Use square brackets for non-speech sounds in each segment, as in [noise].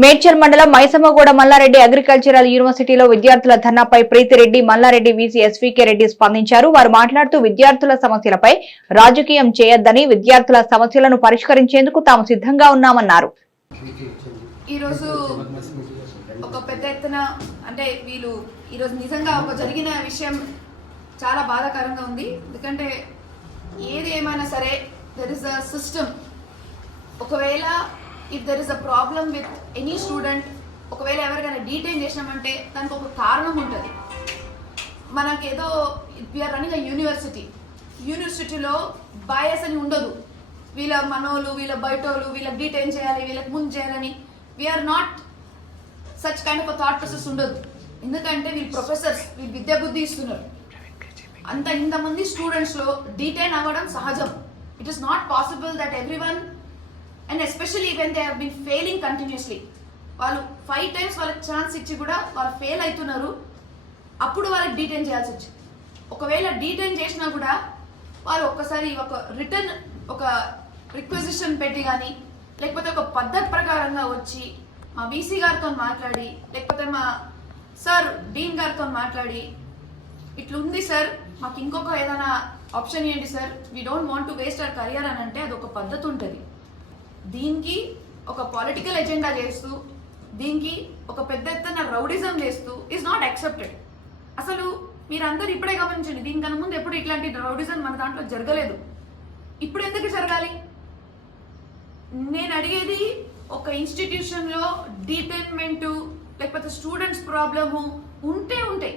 మేడ్చల్ మండలం మైసమ్మగూడ మల్లారెడ్డి అగ్రికల్చరల్ యూనివర్సిటీలో విద్యార్థుల ధర్నాపై ప్రీతిరెడ్డి మల్లారెడ్డి వీసీ ఎస్వీకే రెడ్డి స్పందించారు. వారు మాట్లాడుతూ విద్యార్థుల సమస్యలపై రాజకీయం చేయొద్దని విద్యార్థుల సమస్యలను పరిష్కరించేందుకు తాము సిద్ధంగా ఉన్నామన్నారు. ఈరోజు ఒక పెద్ద ఎత్తున అంటే వీళ్ళు ఈరోజు నిజంగా ఒక జరిగిన విషయం చాలా బాధాకరంగా ఉంది. ఎందుకంటే ఏది ఏమైనా సరే ఇస్ అ సిస్టమ్ ఒకవేళ if there is a problem with any student ఒకవేళ ఎవరికైనా డీటెయిన్ చేసినామంటే దానికి ఒక కారణం ఉంటుంది. మనకేదో we are running a university యూనివర్సిటీలో బయాస్ అని ఉండదు. వీళ్ళ మనోళ్ళు వీళ్ళ బయటోళ్ళు వీళ్ళకి డీటెయిన్ చేయాలి వీళ్ళకి ముందు చేయాలని we are not such kind of thought process ఉండదు. ఎందుకంటే వీళ్ళు ప్రొఫెసర్స్ వీళ్ళు విద్యా బుద్ధి ఇస్తున్నారు. అంత ఇంతమంది స్టూడెంట్స్లో డీటెయిన్ అవ్వడం సహజం. It is not possible that every one and especially when they been failing continuously వాళ్ళు ఫైవ్ టైమ్స్ వాళ్ళకి ఛాన్స్ ఇచ్చి కూడా వాళ్ళు ఫెయిల్ అవుతున్నారు అప్పుడు వాళ్ళకి డీటైన్ చేయాల్సి వచ్చింది. ఒకవేళ డీటైన్ చేసినా కూడా వాళ్ళు ఒక్కసారి ఒక రిటర్న్ ఒక రిక్వెజిషన్ పెట్టి కానీ లేకపోతే ఒక పద్ధతి ప్రకారంగా వచ్చి మా బీసీ గారితో మాట్లాడి లేకపోతే మా సార్ డీన్ గారితో మాట్లాడి ఇట్లుంది సార్ మాకు ఇంకొక ఏదైనా ఆప్షన్ ఏంటి sir we don't want to waste our career అని అంటే అది ఒక పద్ధతి ఉంటుంది. దీనికి ఒక పొలిటికల్ ఎజెండా చేస్తూ దీనికి ఒక పెద్ద ఎత్తున రౌడిజం చేస్తూ ఈజ్ నాట్ యాక్సెప్టెడ్ అసలు మీరందరూ ఇప్పుడే గమనించండి దీనికన్నా ముందు ఎప్పుడు ఇట్లాంటి రౌడిజం మన దాంట్లో జరగలేదు. ఇప్పుడు ఎందుకు జరగాలి? నేను అడిగేది ఒక ఇన్స్టిట్యూషన్లో డీటైన్మెంట్ లేకపోతే స్టూడెంట్స్ ప్రాబ్లము ఉంటే ఉంటాయి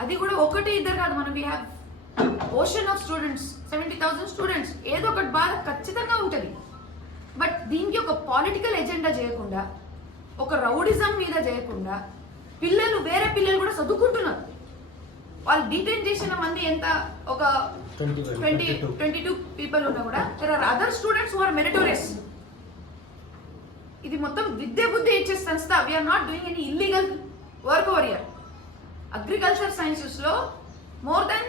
అది కూడా ఒకటి ఇద్దరు కాదు మనం we have ocean of students seventy thousand students ఏదో ఒకటి బాధ ఖచ్చితంగా దీనికి ఒక పొలిటికల్ ఎజెండా చేయకుండా ఒక రౌడిజం మీద చేయకుండా పిల్లలు వేరే పిల్లలు కూడా చదువుకుంటున్నారు వాళ్ళు డీటైన్ చేసిన మంది ఎంత ఒక ట్వంటీ ట్వంటీ టూ పీపుల్ ఉన్నా కూడా there are other students are meritorious ఇది మొత్తం విద్య బుద్ధి ఇచ్చే సంస్థ. We are not doing any illegal work over year agriculture సైన్సెస్లో more than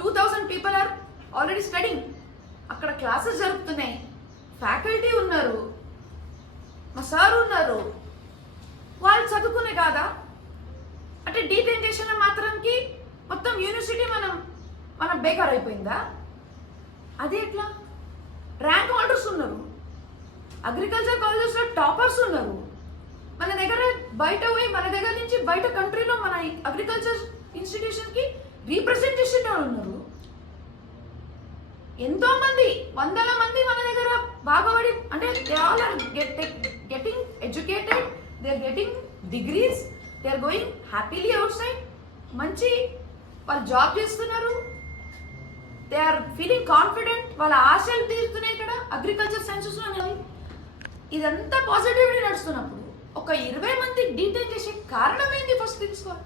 two thousand people are already studying అక్కడ క్లాసెస్ జరుగుతున్నాయి ఫ్యాకల్టీ ఉన్నారు. మా సార్ ఉన్నారు. వాళ్ళు చదువుకునే కాదా? అంటే డీటైన్ చేసిన మొత్తం యూనివర్సిటీ మనం మనం బేకార్ అయిపోయిందా? అది ఎట్లా? ర్యాంక్ హోల్డర్స్ ఉన్నారు. అగ్రికల్చర్ కాలేజెస్లో టాపర్స్ ఉన్నారు. మన దగ్గర బయట పోయి మన దగ్గర నుంచి బయట కంట్రీలో మన అగ్రికల్చర్ ఇన్స్టిట్యూషన్కి రీప్రజెంటేషన్ ఉన్నారు? ఎంతో మంది వందల మంది మన దగ్గర బాగుపడి అంటే they all are getting educated they are getting degrees they are going happily outside మంచి వాళ్ళు జాబ్ చేస్తున్నారు. దే ఆర్ ఫీలింగ్ కాన్ఫిడెంట్ వాళ్ళ ఆశలు తీరుతున్నాయి ఇక్కడ. అగ్రికల్చర్ సైన్సెస్ ఇదంతా పాజిటివిటీ నడుస్తున్నప్పుడు ఒక ఇరవై మంది డీటెయిల్ చేసే కారణం ఏంటి ఫస్ట్ తెలుసుకోవాలి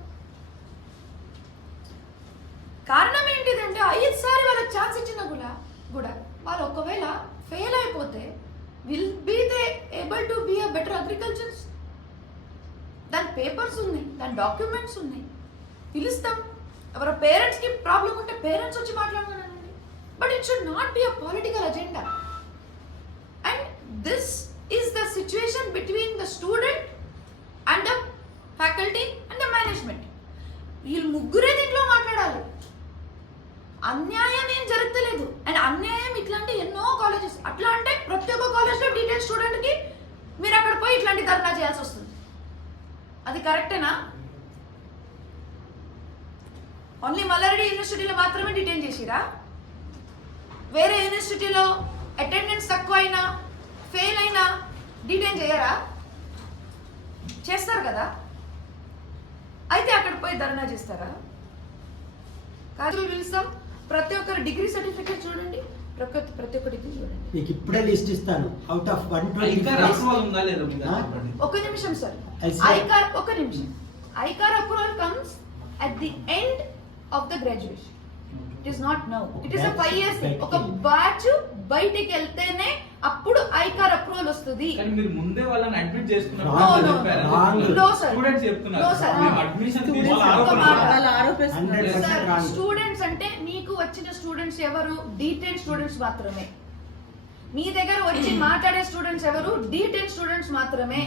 కారణం ఏంటిదంటే ఐదుసారి వాళ్ళకి ఛాన్స్ ఇచ్చిన కూడా కూడా వాళ్ళు ఒకవేళ ఫెయిల్ అయిపోతే will be they able to be a better agriculture దాని పేపర్స్ ఉన్నాయి దాని డాక్యుమెంట్స్ ఉన్నాయి. పిలుస్తాం. ఎవరి పేరెంట్స్కి ప్రాబ్లం ఉంటే పేరెంట్స్ వచ్చి మాట్లాడుతున్నానండి but it should not be a political agenda and this is the situation between the student and the faculty and the management వీళ్ళు ముగ్గురే దీంట్లో అన్యాయం ఏం జరగలేదు అండ్ అన్యాయం ఇట్లాంటి ఎన్నో కాలేజెస్ అట్లా అంటే ప్రతి ఒక్క కాలేజ్లో డీటెయిల్ స్టూడెంట్కి మీరు అక్కడ పోయి ఇట్లాంటి ధర్నా చేయాల్సి వస్తుంది. అది కరెక్టేనా ఓన్లీ మల్లారెడ్డి యూనివర్సిటీలో మాత్రమే డిటైన్ చేసిరా? వేరే యూనివర్సిటీలో అటెండెన్స్ తక్కువ అయినా ఫెయిల్ అయినా డిటైన్ చేయరా? చేస్తారు కదా? అయితే అక్కడ పోయి ధర్నా చేస్తారా? కాదు పిలుస్తాం ప్రతి ఒక్కరు డిగ్రీ సర్టిఫికేట్ చూడండి. ప్రతి ఒక్క- ప్రతి ఒక్క డిగ్రీ చూడండి. మీకు ఇప్పుడే లిస్ట్ ఇస్తాను. Out of one. ఒక నిమిషం సార్. ఐకార్ ఒక నిమిషం. ICAR approval comes at the end of the graduation it is not now it is a five years ఒక బ్యాచ్ బయటికి వెళ్తేనే అప్పుడు ఐకార్ అప్రూవల్ వస్తుంది. కానీ మీరు ముందే వాళ్ళని అడ్మిట్ చేస్తున్నారు. స్టూడెంట్స్ అంటే వచ్చిన స్టూడెంట్స్ ఎవరు? డీటెయిన్ స్టూడెంట్స్ మాత్రమే. మీ దగ్గర వచ్చి [clears throat] మాట్లాడే స్టూడెంట్స్ ఎవరు? డీటెయిన్ స్టూడెంట్స్ మాత్రమే.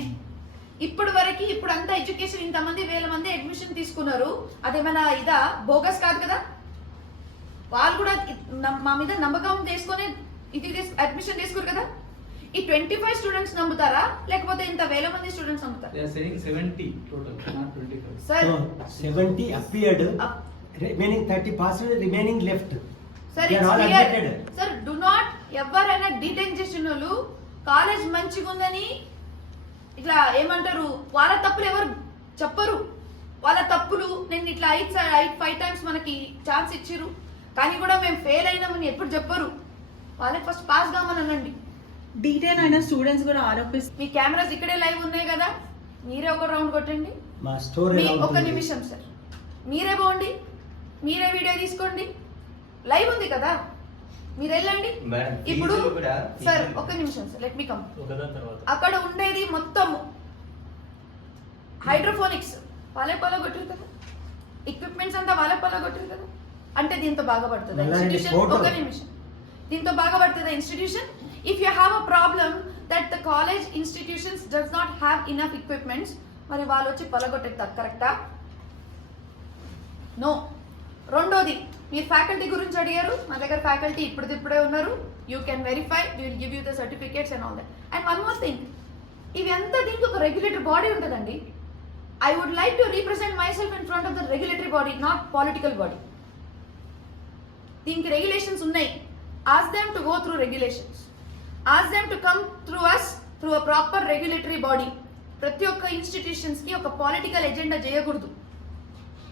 ఇప్పటి వరకు ఇప్పుడు అంతా ఎడ్యుకేషన్ ఇంతమంది వేల మంది అడ్మిషన్ తీసుకున్నారు. అదేమైనా ఇదా? బోగస్ కాదు కదా? వాళ్ళు కూడా మా మీద నమ్మకం తీసుకొని ఇది అడ్మిషన్ తీసుకురు కదా? ఈ ట్వంటీ ఫైవ్ స్టూడెంట్స్ నమ్ముతారా? లేకపోతే ఇంత వేల మంది స్టూడెంట్స్ నమ్ముతారా? They are saying 70 total, not 25. Sir seventy appeared remaining thirty percent remaining left sir. Sir do not ఎవరైనా డిటైన్ చేసిన వాళ్ళు కాలేజ్ మంచిగా ఉందని ఇట్లా ఏమంటారు? వాళ్ళ తప్పులు ఎవరు చెప్పరు. వాళ్ళ తప్పులు నేను ఇట్లా ఐదు ఐదు ఫైవ్ టైమ్స్ మనకి ఛాన్స్ ఇచ్చిర్రు. కానీ కూడా మేము ఫెయిల్ అయినామని ఎప్పుడు చెప్పరు. వాళ్ళకి ఫస్ట్ పాస్ కామని అనండి. డీటెయిల్ అయిన స్టూడెంట్స్ కూడా ఆరోపిస్తారు మీ కెమెరాస్ ఇక్కడే లైవ్ ఉన్నాయి కదా. మీరే ఒక రౌండ్ కొట్టండి. మా స్టోరీ మీ ఒక నిమిషం సార్ మీరే పోండి. మీరే వీడియో తీసుకోండి. లైవ్ ఉంది కదా? మీరు వెళ్ళండి. మేడం, ఇప్పుడు సార్ ఒక నిమిషం సార్ లెట్ మీ కమ్ ఒకదాని తర్వాత. అక్కడ ఉండేది మొత్తం హైడ్రోఫోనిక్స్ వాళ్ళే పొల కొట్టారు కదా ఎక్విప్మెంట్స్ అంతా వాళ్ళే పొల కొట్టారు కదా అంటే దీంతో బాగా పడుతుంది. ఇన్స్టిట్యూషన్. ఒక నిమిషం. దీంతో బాగా పడుతుంది institution if you have a problem that the college institutions does not have enough equipments మరి వాళ్ళు వచ్చి పొలగొట్టేది కరెక్టా నో రెండోది మీరు ఫ్యాకల్టీ గురించి అడిగారు. మా దగ్గర ఫ్యాకల్టీ ఇప్పుడు ఇప్పుడే ఉన్నారు you can verify will give you the certificates and all that and one more thing ఇవి ఎంత దీనికి ఒక రెగ్యులేటరీ బాడీ ఉంటుందండి? I would like to represent myself in front of the regulatory body not political body దీనికి regulations ఉన్నాయి. As them to go through regulations as them to come through us through a proper regulatory body ప్రతి ఒక్క ఇన్స్టిట్యూషన్స్కి ఒక political agenda చేయకూడదు.